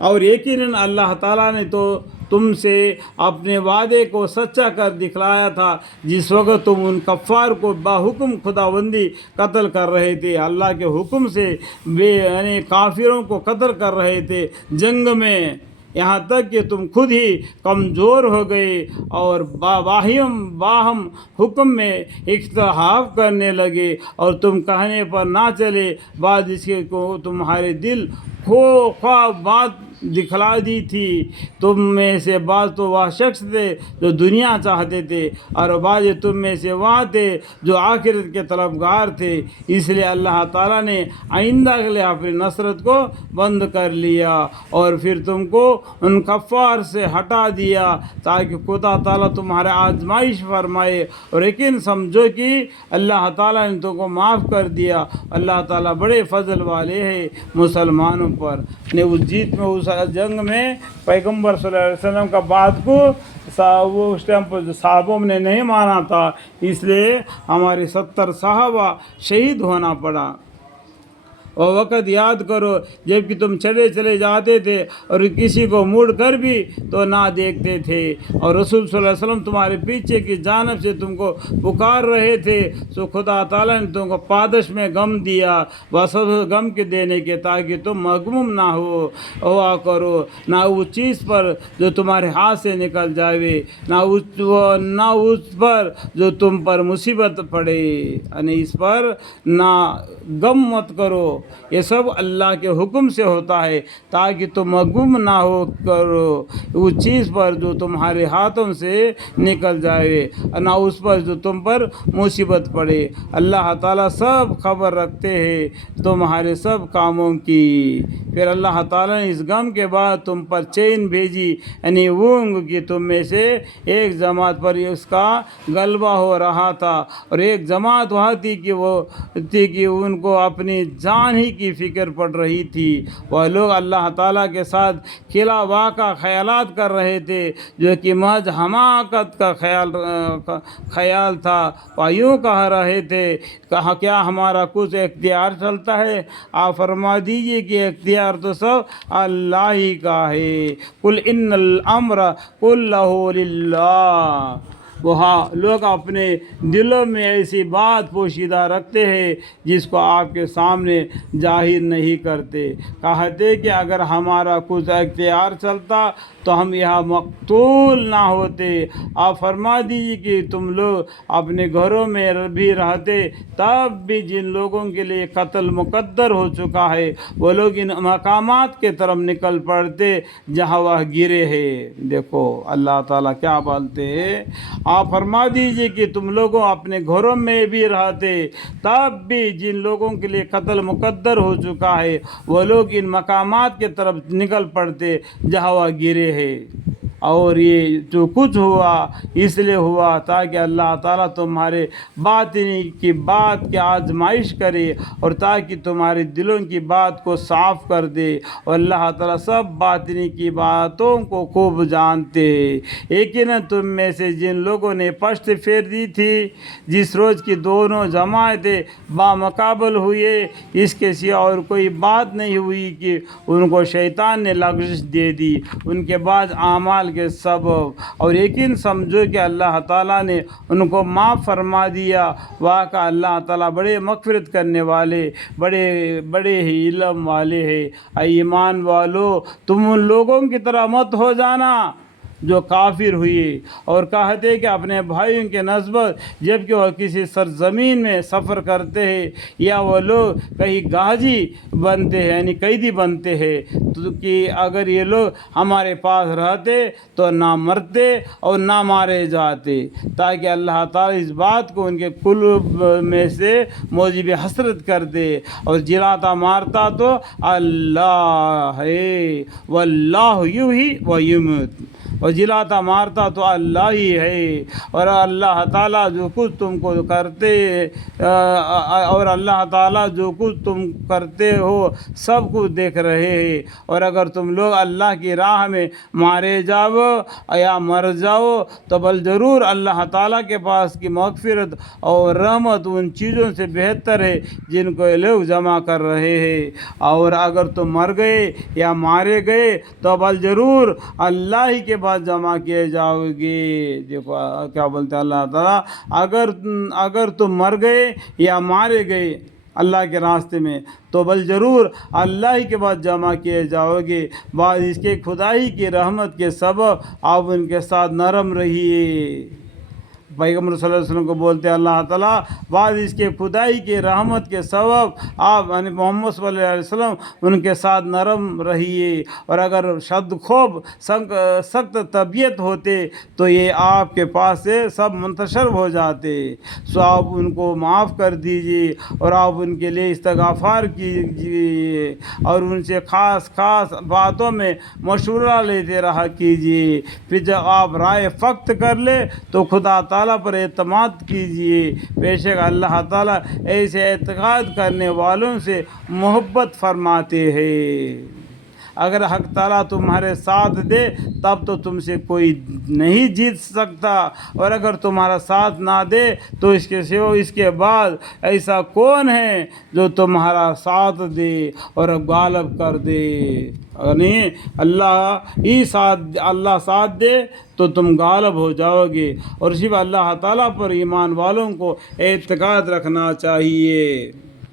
اور یقیناً اللہ تعالیٰ نے تو تم سے اپنے وعدے کو سچا کر دکھلایا تھا جس وقت تم ان کفار کو باحکم خداوندی قتل کر رہے تھے، اللہ کے حکم سے یعنی کافروں کو قتل کر رہے تھے جنگ میں، یہاں تک کہ تم خود ہی کمزور ہو گئے اور باہم حکم میں اختلاف کرنے لگے، اور تم کہنے پر نہ چلے، بعد اس کے کو تمہارے دل خواہ بات دکھلا دی تھی۔ تم میں سے بعض تو وہ شخص تھے جو دنیا چاہتے تھے، اور بعض تم میں سے وہ تھے جو آخرت کے طلبگار تھے، اس لیے اللہ تعالیٰ نے آئندہ کے لیے اپنی نصرت کو بند کر لیا اور پھر تم کو ان کفار سے ہٹا دیا تاکہ خدا تعالیٰ تمہارے آزمائش فرمائے، اور یقین سمجھو کہ اللہ تعالیٰ نے تم کو معاف کر دیا۔ اللہ تعالیٰ بڑے فضل والے ہیں مسلمانوں پر۔ نے اس جیت میں، اس جنگ میں پیغمبر صلی اللہ علیہ وسلم کا بات کو وہ اس ٹائم پر صحابوں نے نہیں مانا تھا، اس لیے ہمارے 70 صحابہ شہید ہونا پڑا۔ اور وقت یاد کرو جب کہ تم چلے جاتے تھے اور کسی کو مڑ کر بھی تو نہ دیکھتے تھے، اور رسول صلی اللہ علیہ وسلم تمہارے پیچھے کی جانب سے تم کو پکار رہے تھے، سو خدا تعالیٰ نے تم کو پادش میں غم دیا، بس غم کے دینے کے، تاکہ تم مغموم نہ ہوا کرو، نہ اس چیز پر جو تمہارے ہاتھ سے نکل جائے، نہ اس پر جو تم پر مصیبت پڑے، یعنی اس پر نہ غم مت کرو، یہ سب اللہ کے حکم سے ہوتا ہے تاکہ تم مغموم نہ ہو کرو اس چیز پر جو تمہارے ہاتھوں سے نکل جائے، نہ اس پر جو تم پر مصیبت پڑے۔ اللہ تعالیٰ سب خبر رکھتے ہیں تمہارے سب کاموں کی۔ پھر اللہ تعالیٰ نے اس غم کے بعد تم پر چین بھیجی، یعنی اونگ کہ تم میں سے ایک جماعت پر اس کا غلبہ ہو رہا تھا، اور ایک جماعت وہ تھی کہ ان کو اپنی جان ہی کی فکر پڑ رہی تھی۔ وہ لوگ اللہ تعالیٰ کے ساتھ خلا واقع خیالات کر رہے تھے جو کہ محض حماقت کا خیال تھا۔ وہ یوں کہہ رہے تھے، کیا ہمارا کچھ اختیار چلتا ہے؟ آپ فرما دیجئے کہ اختیار تو سب اللہ ہی کا ہے۔ قل ان الامر کلہ للہ۔ وہاں لوگ اپنے دلوں میں ایسی بات پوشیدہ رکھتے ہیں جس کو آپ کے سامنے ظاہر نہیں کرتے، کہتے کہ اگر ہمارا کچھ اختیار چلتا تو ہم یہاں مقتول نہ ہوتے۔ آپ فرما دیجیے کہ تم لوگ اپنے گھروں میں بھی رہتے تب بھی جن لوگوں کے لیے قتل مقدر ہو چکا ہے وہ لوگ ان مقامات کے طرف نکل پڑتے جہاں وہ گرے ہیں۔ دیکھو اللہ تعالیٰ کیا بولتے ہیں، آپ فرما دیجئے کہ تم لوگوں اپنے گھروں میں بھی رہتے تب بھی جن لوگوں کے لیے قتل مقدر ہو چکا ہے وہ لوگ ان مقامات کے طرف نکل پڑتے جہاں وہ گرے ہیں۔ اور یہ جو کچھ ہوا اس لیے ہوا تاکہ اللہ تعالیٰ تمہارے باطنی کی بات کی آزمائش کرے اور تاکہ تمہارے دلوں کی بات کو صاف کر دے، اور اللہ تعالیٰ سب باطنی کی باتوں کو خوب جانتے ہیں۔ یقیناً تم میں سے جن لوگوں نے پشت پھیر دی تھی جس روز کی دونوں جماعتیں بامقابل ہوئے، اس کے سوا اور کوئی بات نہیں ہوئی کہ ان کو شیطان نے لغزش دے دی ان کے بعد اعمال کے سبب، اور یقین سمجھو کہ اللہ تعالیٰ نے ان کو معاف فرما دیا۔ واقعہ اللہ تعالیٰ بڑے مغفرت کرنے والے، بڑے ہی علم والے ہیں۔ اے ایمان والو، تم ان لوگوں کی طرح مت ہو جانا جو کافر ہوئے اور کہتے کہ اپنے بھائیوں کے نسبت جبکہ وہ کسی سرزمین میں سفر کرتے ہیں، یا وہ لوگ کہیں غازی بنتے ہیں یعنی قیدی بنتے ہیں، تو کہ اگر یہ لوگ ہمارے پاس رہتے تو نہ مرتے اور نہ مارے جاتے، تاکہ اللہ تعالیٰ اس بات کو ان کے قلوب میں سے موجب حسرت کر دے، اور جلاتا مارتا تو اللہ ہے، واللہ یحیی و یمیت۔ اور جلاتا مارتا تو اللہ ہی ہے، اور اللہ تعالیٰ جو کچھ تم کو کرتے اور اللہ تعالیٰ جو کچھ تم کرتے ہو سب کچھ دیکھ رہے ہیں۔ اور اگر تم لوگ اللہ کی راہ میں مارے جاؤ یا مر جاؤ تو بل ضرور اللہ تعالیٰ کے پاس کی مغفرت اور رحمت ان چیزوں سے بہتر ہے جن کو یہ لوگ جمع کر رہے ہیں۔ اور اگر تم مر گئے یا مارے گئے تو بل ضرور اللہ ہی کے پاس جمع کیے جاؤ گے۔ دیکھو کیا بولتے ہیں اللہ تعالیٰ، اگر تم مر گئے یا مارے گئے اللہ کے راستے میں تو بل ضرور اللہ ہی کے پاس جمع کیے جاؤ گے۔ بعد اس کے خدائی کی رحمت کے سبب آپ ان کے ساتھ نرم رہیے۔ پیغمبر صلی اللہ علیہ وسلم کو بولتے ہیں اللہ تعالیٰ، بعد اس کے خدائی کی رحمت کے سبب آپ یعنی محمد صلی اللہ علیہ وسلم ان کے ساتھ نرم رہیے، اور اگر شد خوب سخت طبیعت ہوتے تو یہ آپ کے پاس سے سب منتشر ہو جاتے، سو آپ ان کو معاف کر دیجیے اور آپ ان کے لیے استغفار کیجیے اور ان سے خاص باتوں میں مشورہ لیتے رہا کیجیے۔ پھر جب آپ رائے فقط کر لے تو خدا تعالیٰ پر اعتماد کیجیے، بے شک اللہ تعالیٰ ایسے اعتقاد کرنے والوں سے محبت فرماتے ہیں۔ اگر حق تعالیٰ تمہارے ساتھ دے تب تو تم سے کوئی نہیں جیت سکتا، اور اگر تمہارا ساتھ نہ دے تو اس کے بعد ایسا کون ہے جو تمہارا ساتھ دے اور غالب کر دے؟ یعنی اللہ ساتھ دے تو تم غالب ہو جاؤ گے، اور صرف اللہ تعالیٰ پر ایمان والوں کو اعتقاد رکھنا چاہیے۔